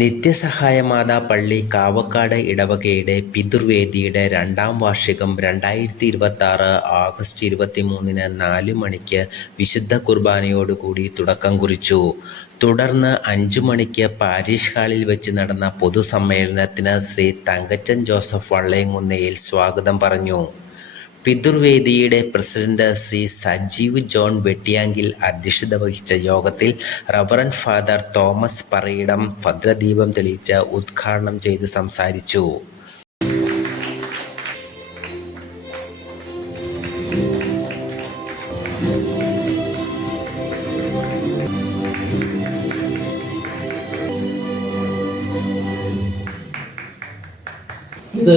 നിത്യസഹായമാതാ പള്ളി കാവക്കാട് ഇടവകയുടെ പിതൃവേദിയുടെ 2ാം വാർഷികം 2026 ആഗസ്റ്റ് 23-ന് 4 മണിക്ക് വിശുദ്ധ കുർബാനയോടുകൂടി തുടക്കം കുറിച്ചു. തുടർന്ന് 5 മണിക്ക് പാരിഷ് ഹാളിൽ വെച്ച് നടന്ന പൊതുസമ്മേളനത്തിന് ശ്രീ തങ്കച്ചൻ ജോസഫ് വള്ളയംകുന്നേൽ സ്വാഗതം പറഞ്ഞു. പിതൃവേദിയുടെ പ്രസിഡന്റ് ശ്രീ സജീവ് ജോൺ വെട്ടിയാങ്കിൽ അധ്യക്ഷത വഹിച്ച യോഗത്തിൽ റവറന്റ് ഫാദർ തോമസ് പറയിടം ഭദ്രദീപം തെളിയിച്ച് ഉദ്ഘാടനം ചെയ്ത് സംസാരിച്ചു. ഇത്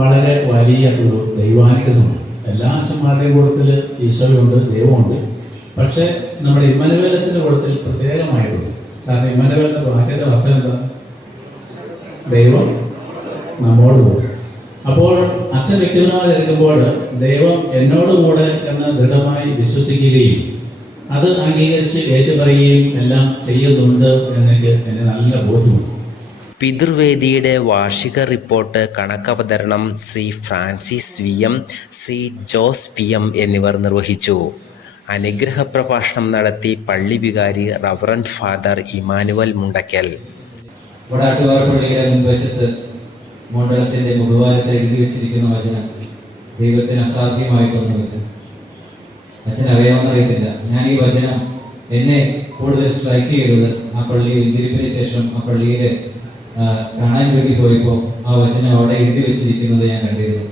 വളരെ വലിയ ഒരു ദൈവാനുഗ്രഹമാണ്. എല്ലാ അച്ഛന്മാരുടെയും കൂട്ടത്തിൽ ഈശോയുണ്ട്, ദൈവമുണ്ട്. പക്ഷേ നമ്മുടെ ഇമ്മാനുവേലസിൻ്റെ കൂട്ടത്തിൽ പ്രത്യേകമായിട്ടുണ്ട്. കാരണം ഇമ്മാനുവേലിൻ്റെ വാക്യത്തിൻ്റെ അർത്ഥം എന്താ? ദൈവം നമ്മോട് കൂടെ. അപ്പോൾ അച്ഛൻ വ്യക്തിപരമായിരിക്കുമ്പോൾ ദൈവം എന്നോടുകൂടെ എന്ന് ദൃഢമായി വിശ്വസിക്കുകയും അത് അംഗീകരിച്ച് ഏറ്റുപറയുകയും എല്ലാം ചെയ്യുന്നുണ്ട് എന്നെനിക്ക് നല്ല ബോധ്യമുണ്ട്. പിതൃവേദിയുടെ വാർഷിക റിപ്പോർട്ട് കണക്കവതരണം Shri Francis V M., Shri Jose P M. എന്നിവർ നിർവഹിച്ചു. അനുഗ്രഹ പ്രഭാഷണം നടത്തി പള്ളി വികാരി റവറന്റ് ഫാദർ ഇമാനുവൽ മുണ്ടക്കൽ. പള്ളിയുടെ മുൻവശത്ത് മണ്ഡലത്തിന്റെ മുഖവാരത്തിൽ എഴുതി വെച്ചിരിക്കുന്ന വചനം ദൈവത്തിന് അസാധ്യമായിട്ടൊന്നുമില്ല. അച്ഛൻ അറിയാമെന്നറിയത്തില്ല. ഞാൻ ഈ വചനം എന്നെ കൂടുതൽ സ്ട്രൈക്ക് ചെയ്തത് ആ പള്ളി വെഞ്ചരിപ്പിന് ശേഷം ആ പള്ളിയിലെ കാണാൻ വേണ്ടി പോയപ്പോൾ ആ വചനം അവിടെ എഴുതി വെച്ചിരിക്കുന്നത് ഞാൻ കണ്ടിരുന്നു.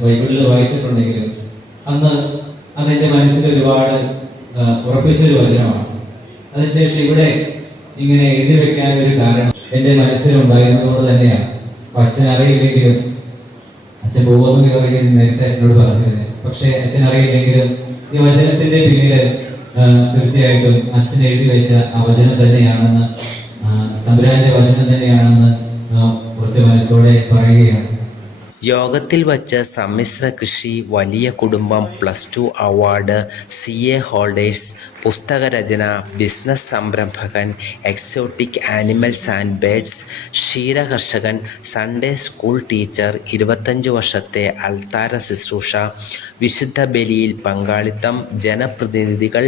ബൈബിളിൽ വായിച്ചിട്ടുണ്ടെങ്കിലും അന്ന് അതെൻ്റെ മനസ്സിൽ ഒരുപാട് ഉറപ്പിച്ചൊരു വചനമാണ്. അതിനുശേഷം ഇവിടെ ഇങ്ങനെ എഴുതി വെക്കാനൊരു കാരണം എൻ്റെ മനസ്സിലുണ്ടായിരുന്നതുകൊണ്ട് തന്നെയാണ്. അച്ഛൻ അറിയില്ലെങ്കിലും അച്ഛൻ പോകുമെന്ന് പറയുന്നത് നേരത്തെ അച്ഛനോട് പറഞ്ഞിരുന്നു. പക്ഷേ അച്ഛൻ അറിയില്ലെങ്കിലും ഈ വചനത്തിൻ്റെ പിന്നിൽ തീർച്ചയായിട്ടും അച്ഛൻ എഴുതി വെച്ച ആ വചനം തന്നെയാണെന്ന്, തമ്പുരാന്റെ വചനം തന്നെയാണെന്ന് കുറച്ച് മനസ്സോടെ പറയുകയാണ്. യോഗത്തിൽ വച്ച് സമ്മിശ്ര കൃഷി, വലിയ കുടുംബം, +2 അവാർഡ്, CA ഹോൾഡേഴ്സ്, പുസ്തകരചന, ബിസിനസ് സംരംഭകൻ, എക്സോട്ടിക് ആനിമൽസ് ആൻഡ് ബേഡ്സ്, ക്ഷീരകർഷകൻ, സൺഡേ സ്കൂൾ ടീച്ചർ, 25 വർഷത്തെ അൾത്താര ശുശ്രൂഷ, വിശുദ്ധ ബലിയിൽ പങ്കാളിത്തം, ജനപ്രതിനിധികൾ,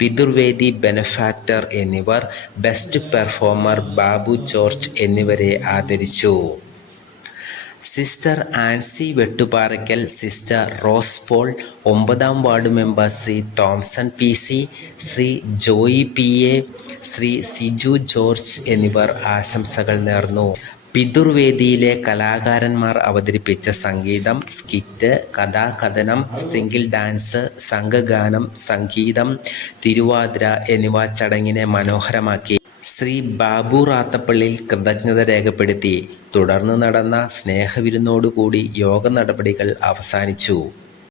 പിതൃവേദി ബെനഫാക്ടർ എന്നിവർ, ബെസ്റ്റ് പെർഫോമർ ബാബു ജോർജ് എന്നിവരെ ആദരിച്ചു. Sister Ancy Vettuparackal, sister Rose Paul, 9ാം ward member Shri Thomson PC, Shri Joy PA, Shri Siju George എന്നിവർ ആശംസകൾ നേർന്നു. പിതൃവേദിയിലെ കലാകാരന്മാർ അവതരിപ്പിച്ച സംഗീതം, സ്കിറ്റ്, കഥാകഥനം, സിംഗിൾ ഡാൻസ്, സംഘഗാനം, സംഗീതം, തിരുവാതിര എന്നിവ ചടങ്ങിനെ മനോഹരമാക്കി. ശ്രീ ബാബു റാത്തപ്പള്ളിയിൽ കൃതജ്ഞത രേഖപ്പെടുത്തി. തുടർന്ന് നടന്ന സ്നേഹവിരുന്നോടുകൂടി യോഗ നടപടികൾ അവസാനിച്ചു.